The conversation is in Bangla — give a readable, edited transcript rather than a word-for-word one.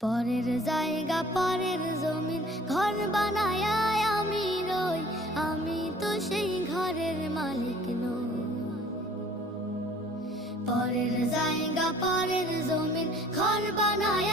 পরের জায়গা পরের জমিন ঘর বানায় আমি রই, আমি তো সেই ঘরের মালিক নই। পরের জায়গা পরের জমিন ঘর বানায়